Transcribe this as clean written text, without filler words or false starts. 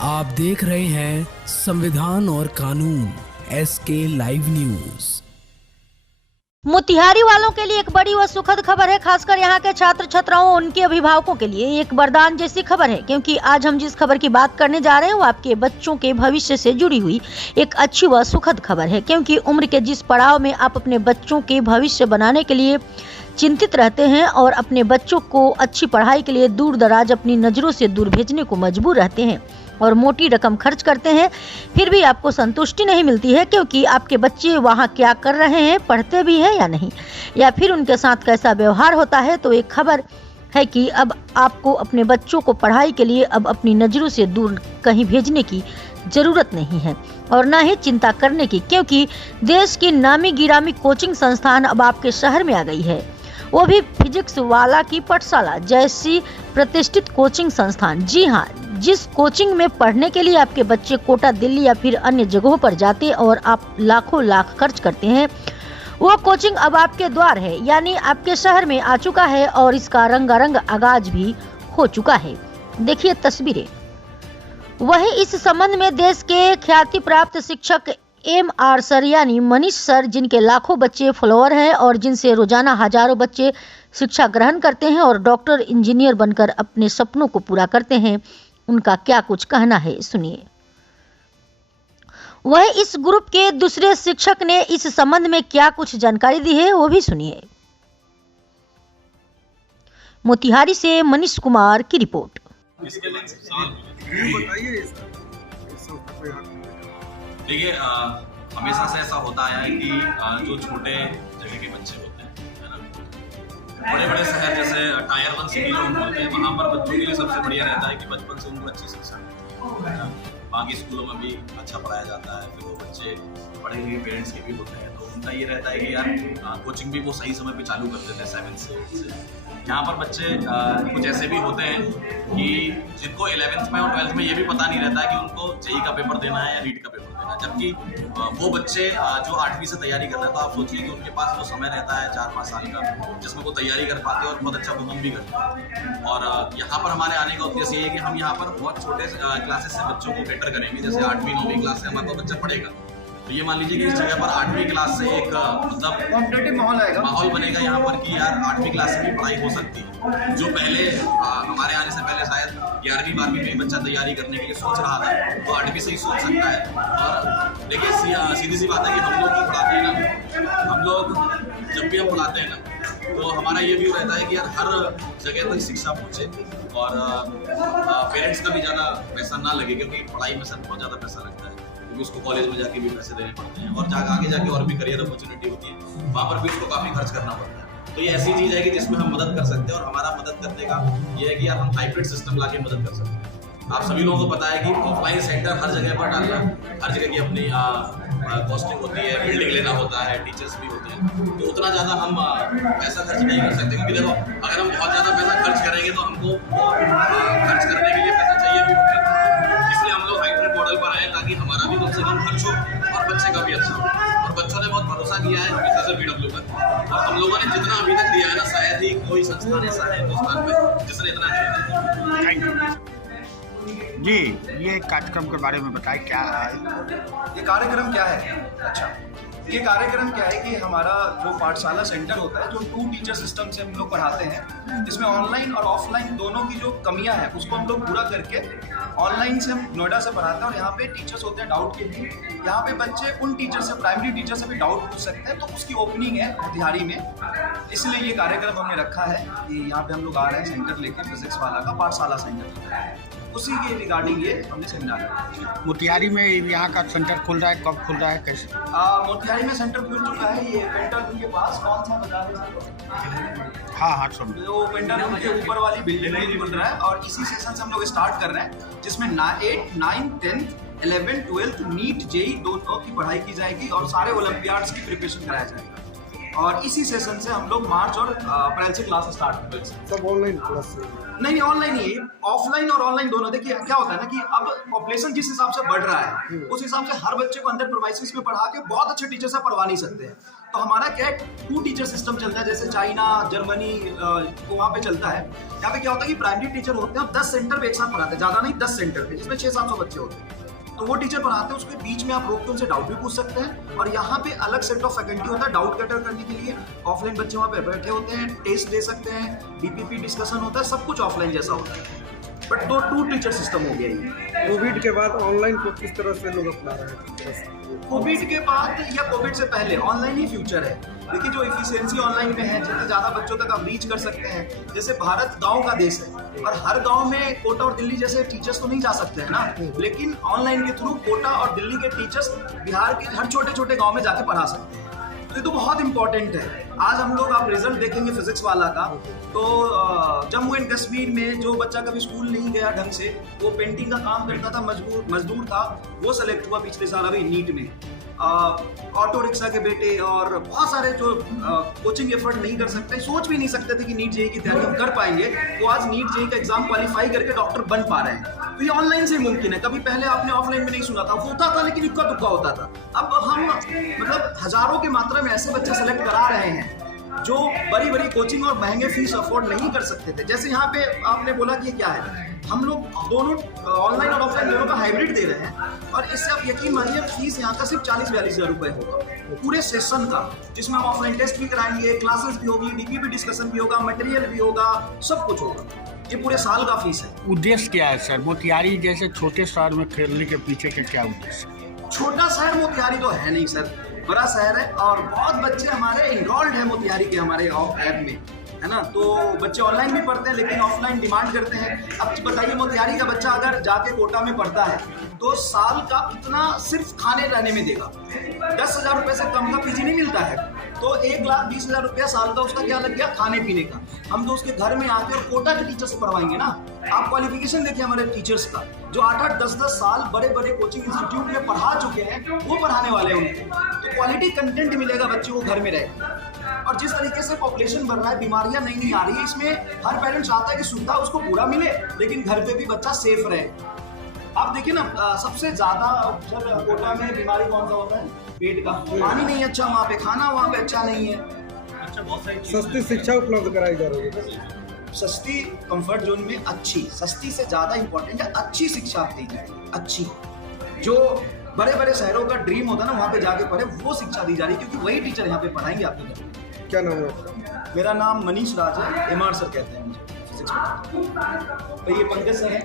आप देख रहे हैं संविधान और कानून SK लाइव न्यूज। मोतिहारी वालों के लिए एक बड़ी व सुखद खबर है। खासकर यहाँ के छात्र छात्राओं उनके अभिभावकों के लिए एक वरदान जैसी खबर है, क्योंकि आज हम जिस खबर की बात करने जा रहे हैं वो आपके बच्चों के भविष्य से जुड़ी हुई एक अच्छी व सुखद खबर है। क्योंकि उम्र के जिस पड़ाव में आप अपने बच्चों के भविष्य बनाने के लिए चिंतित रहते हैं और अपने बच्चों को अच्छी पढ़ाई के लिए दूर दराज अपनी नज़रों से दूर भेजने को मजबूर रहते हैं और मोटी रकम खर्च करते हैं, फिर भी आपको संतुष्टि नहीं मिलती है क्योंकि आपके बच्चे वहाँ क्या कर रहे हैं, पढ़ते भी हैं या नहीं, या फिर उनके साथ कैसा व्यवहार होता है। तो एक खबर है कि अब आपको अपने बच्चों को पढ़ाई के लिए अब अपनी नज़रों से दूर कहीं भेजने की ज़रूरत नहीं है और न ही चिंता करने की, क्योंकि देश की नामी गिरामी कोचिंग संस्थान अब आपके शहर में आ गई है, वो भी फिजिक्स वाला की पाठशाला जैसी प्रतिष्ठित कोचिंग संस्थान। जी हाँ, जिस कोचिंग में पढ़ने के लिए आपके बच्चे कोटा, दिल्ली या फिर अन्य जगहों पर जाते और आप लाखों लाख खर्च करते हैं, वो कोचिंग अब आपके द्वार है, यानी आपके शहर में आ चुका है और इसका रंगारंग आगाज भी हो चुका है। देखिए तस्वीरें। वही इस संबंध में देश के ख्याति प्राप्त शिक्षक MR सर यानी मनीष सर, जिनके लाखों बच्चे फॉलोअर हैं और जिनसे रोजाना हजारों बच्चे शिक्षा ग्रहण करते हैं और डॉक्टर, इंजीनियर बनकर अपने सपनों को पूरा करते हैं, उनका क्या कुछ कहना है, सुनिए। वह इस ग्रुप के दूसरे शिक्षक ने इस संबंध में क्या कुछ जानकारी दी है, वो भी सुनिए। मोतिहारी से मनीष कुमार की रिपोर्ट। देखिए, हमेशा से ऐसा होता आया है कि जो छोटे जगह के बच्चे होते हैं, है ना, बड़े बड़े शहर जैसे टायर 1 सिटी जो हम बोलते हैं, वहाँ पर बच्चों के लिए सबसे बढ़िया रहता है कि बचपन से उनको अच्छी शिक्षा मिले। वहाँ के स्कूलों में भी अच्छा पढ़ाया जाता है, फिर वो बच्चे पढ़े लिखे पेरेंट्स के भी होते हैं, तो उनका ये रहता है कि यार कोचिंग भी वो सही समय पे चालू कर देते हैं 7 से 8 से। यहाँ पर बच्चे कुछ ऐसे भी होते हैं कि जिनको 11th में और 12th में ये भी पता नहीं रहता है कि उनको JEE का पेपर देना है या नीट का पेपर देना है, जबकि वो बच्चे जो 8वीं से तैयारी कर रहे हैं, तो आप सोचिए कि उनके पास वो समय रहता है 4-5 साल का, जिसमें वो तैयारी कर पाते हैं और बहुत अच्छा परफॉर्म भी करते हैं। और यहाँ पर हमारे आने का उद्देश्य ये है कि हम यहाँ पर बहुत छोटे क्लासेस से बच्चों को बेटर करेंगे। जैसे 8वीं 9वीं क्लास से हमारे पास बच्चा पढ़ेगा, तो ये मान लीजिए कि इस जगह पर 8वीं क्लास से एक मतलब कॉम्पिटिटिव माहौल बनेगा यहाँ पर कि यार 8वीं क्लास से भी पढ़ाई हो सकती है। जो पहले हमारे आने से पहले शायद 11वीं 12वीं में बच्चा तैयारी करने के लिए सोच रहा था, तो 8वीं से ही सोच सकता है। और देखिए सीधी सी बात है कि हम लोग जो पढ़ाते हैं ना, हम लोग जब भी हम पढ़ाते हैं ना, तो हमारा ये व्यू रहता है कि यार हर जगह तक शिक्षा पहुँचे और पेरेंट्स का भी ज़्यादा पैसा ना लगे, क्योंकि पढ़ाई में सर बहुत ज़्यादा पैसा लगता है, क्योंकि उसको कॉलेज में जाके भी पैसे देने पड़ते हैं और आगे जाके और भी करियर अपॉर्चुनिटी होती है, वहाँ पर भी उसको काफ़ी खर्च करना पड़ता है। तो ये ऐसी चीज़ है कि जिसमें हम मदद कर सकते हैं और हमारा मदद करने का ये है कि यार हम हाइब्रिड सिस्टम ला के मदद कर सकते हैं। आप सभी लोगों को पता है कि ऑफलाइन सेक्टर हर जगह पर डालना, हर जगह की अपनी कॉस्टिंग होती है, बिल्डिंग लेना होता है, टीचर्स भी होते हैं, तो उतना ज़्यादा हम पैसा खर्च नहीं कर सकते, क्योंकि देखो अगर हम बहुत ज़्यादा पैसा खर्च करेंगे तो हमको खर्च करने के लिए पैसा चाहिए भी होगा। इसलिए हम लोग हाइब्रिड मॉडल पर आए ताकि हमारा भी कम से कम खर्च हो और बच्चे का भी अच्छा हो। और बच्चों ने बहुत भरोसा किया है हमेशा से BW पर, और हम लोगों ने जितना अभी तक दिया है ना, शायद ही कोई संस्थान ऐसा है हिंदुस्तान में जिसने इतना दिया है। थैंक यू जी। ये कार्यक्रम के बारे में बताएं, क्या है ये कार्यक्रम? क्या है? अच्छा, ये कार्यक्रम क्या है कि हमारा जो पाठशाला सेंटर होता है, जो 2 टीचर सिस्टम से हम लोग पढ़ाते हैं, जिसमें ऑनलाइन और ऑफलाइन दोनों की जो कमियां हैं उसको हम लोग पूरा करके ऑनलाइन से हम नोएडा से पढ़ाते हैं। और यहाँ पे टीचर्स होते हैं डाउट के लिए, यहाँ पे बच्चे उन टीचर से, प्राइमरी टीचर से भी डाउट पूछ सकते हैं, तो उसकी ओपनिंग है मोतिहारी में, इसलिए ये कार्यक्रम हमने रखा है कि यहाँ पे हम लोग आ रहे हैं सेंटर लेके, फिजिक्स वाला का पाठशाला सेंटर, उसी के रिगार्डिंग ये हमने सेमिनार रखा। मोतिहारी में यहाँ का सेंटर खुल रहा है, कब खुल रहा है, कैसे? मोतिहारी में सेंटर खुल चुका है, ये पेंटागन के पास, कौन सा बता रहे? हाँ सुन, वो पेंटागन के ऊपर वाली बिल्डिंग में खुल रहा है, और इसी सेशन से हम लोग स्टार्ट कर रहे हैं, जिसमें 8, 9, 10, 11, 12 नीट JEE दोनों की पढ़ाई की जाएगी और सारे ओलंपियाड्स की प्रिपरेशन कराया जाएगा। और इसी सेशन से हम लोग मार्च और अप्रैल से क्लास स्टार्ट करेंगे। सब ऑनलाइन क्लास नहीं ऑनलाइन ही, ऑफलाइन और ऑनलाइन दोनों। देखिए क्या होता है ना कि अब पॉपुलेशन जिस हिसाब से बढ़ रहा है उस हिसाब से हर बच्चे को अंडर प्रोवाइसेस में पढ़ा के बहुत अच्छे टीचर से पढ़वा नहीं सकते हैं। तो हमारा क्या है, 2 टीचर सिस्टम चलता है, जैसे चाइना जर्मनी को वहाँ पे चलता है। यहाँ पे क्या होता है कि प्राइमरी टीचर होते हैं, 10 सेंटर पे एक साथ पढ़ाते हैं, ज़्यादा नहीं 10 सेंटर पे, जिसमें 600-700 बच्चे होते हैं। तो वो टीचर पढ़ाते हैं, उसके बीच में आप रोक के उनसे डाउट भी पूछ सकते हैं। और यहाँ पे अलग सेट ऑफ फैकल्टी होता है डाउट कैटर करने के लिए। ऑफलाइन बच्चे वहाँ पे बैठे होते हैं, टेस्ट दे सकते हैं, डीपीपी डिस्कशन होता है, सब कुछ ऑफलाइन जैसा होता है। बट 2 टीचर सिस्टम हो गया ये। कोविड के बाद ऑनलाइन को किस तरह से लोग अपना रहे हैं? कोविड के बाद या कोविड से पहले ऑनलाइन ही फ्यूचर है, क्योंकि जो इफिशियंसी ऑनलाइन में है, जितने ज़्यादा बच्चों तक आप रीच कर सकते हैं। जैसे भारत गांव का देश है और हर गांव में कोटा और दिल्ली जैसे टीचर्स तो नहीं जा सकते हैं ना, लेकिन ऑनलाइन के थ्रू कोटा और दिल्ली के टीचर्स बिहार के हर छोटे छोटे गाँव में जाके पढ़ा सकते हैं। तो ये तो बहुत इंपॉर्टेंट है। आज हम लोग आप रिजल्ट देखेंगे फिजिक्स वाला का, तो जम्मू एंड कश्मीर में जो बच्चा कभी स्कूल नहीं गया ढंग से, वो पेंटिंग का काम करता था, मजदूर था, वो सेलेक्ट हुआ पिछले साल अभी नीट में। ऑटो रिक्शा के बेटे और बहुत सारे जो कोचिंग एफर्ट नहीं कर सकते, सोच भी नहीं सकते थे कि नीट जेईई की तैयारी हम कर पाएंगे, वो आज नीट जेईई का एग्जाम क्वालिफाई करके डॉक्टर बन पा रहे हैं। तो ये ऑनलाइन से मुमकिन है। कभी पहले आपने ऑफलाइन में नहीं सुना था, होता था लेकिन इक्का दुक्का होता था। अब हम मतलब हजारों की मात्रा में ऐसे बच्चे सेलेक्ट करा रहे हैं जो बड़ी बड़ी कोचिंग और महंगे फीस अफोर्ड नहीं कर सकते थे। जैसे यहाँ पे आपने बोला कि ये क्या है, हम लोग दोनों ऑनलाइन और ऑफलाइन दोनों का हाइब्रिड दे रहे हैं। और इससे आप यकीन मानिए फीस यहाँ का सिर्फ 40-42 हज़ार रुपये होगा पूरे सेशन का, जिसमें हम ऑफलाइन टेस्ट भी कराएंगे, क्लासेस भी होगी, डीपीपी डिस्कशन भी होगा, मटेरियल भी होगा, सब कुछ होगा। ये पूरे साल का फीस है। उद्देश्य क्या है सर? मोतिहारी जैसे छोटे शहर में खेलने के पीछे का क्या उद्देश्य? छोटा शहर मोतिहारी तो है नहीं सर, बड़ा शहर है और बहुत बच्चे हमारे इनरोल्ड है मोतिहारी के हमारे ऐप में, है ना। तो बच्चे ऑनलाइन भी पढ़ते हैं लेकिन ऑफलाइन डिमांड करते हैं। अब बताइए मोतिहारी का बच्चा अगर जाके कोटा में पढ़ता है तो साल का इतना सिर्फ खाने रहने में देगा, 10,000 रुपये से कम का पीजी नहीं मिलता है। तो 1,20,000 रुपया साल का उसका क्या लग गया खाने पीने का। हम तो उसके घर में आके और कोटा के टीचर से पढ़वाएंगे ना। आप क्वालिफिकेशन देखिए हमारे टीचर्स का, जो 8-8, 10-10 साल बड़े बड़े कोचिंग इंस्टीट्यूट में पढ़ा चुके हैं, वो पढ़ाने वाले हैं उनको। तो क्वालिटी कंटेंट मिलेगा बच्चे को घर में रहे। और जिस तरीके से पॉपुलेशन बढ़ रहा है, बीमारियां नहीं आ रही है, इसमें हर पेरेंट चाहता है कि सुविधा उसको पूरा मिले लेकिन घर पे भी बच्चा सेफ रहे। आप देखिए ना, सबसे ज्यादा सर कोटा में बीमारी कौन सा होता है? पेट का। पानी नहीं अच्छा वहाँ पे, खाना वहाँ पे अच्छा नहीं है। अच्छा, बहुत सारी सस्ती शिक्षा उपलब्ध कराई जा रही है। सस्ती कंफर्ट जोन में अच्छी, सस्ती से ज्यादा इंपॉर्टेंट है अच्छी शिक्षा दी जाए। अच्छी जो बड़े बड़े शहरों का ड्रीम होता है ना, वहाँ पे जाके पढ़े, वो शिक्षा दी जा रही है, क्योंकि वही टीचर यहाँ पे पढ़ाएंगे आपके घर में। क्या नाम है आपका? मेरा नाम मनीष राज है, MR सर कहते हैं मुझे, फिजिक्स पढ़ाते हैं। तो ये पंकज सर है,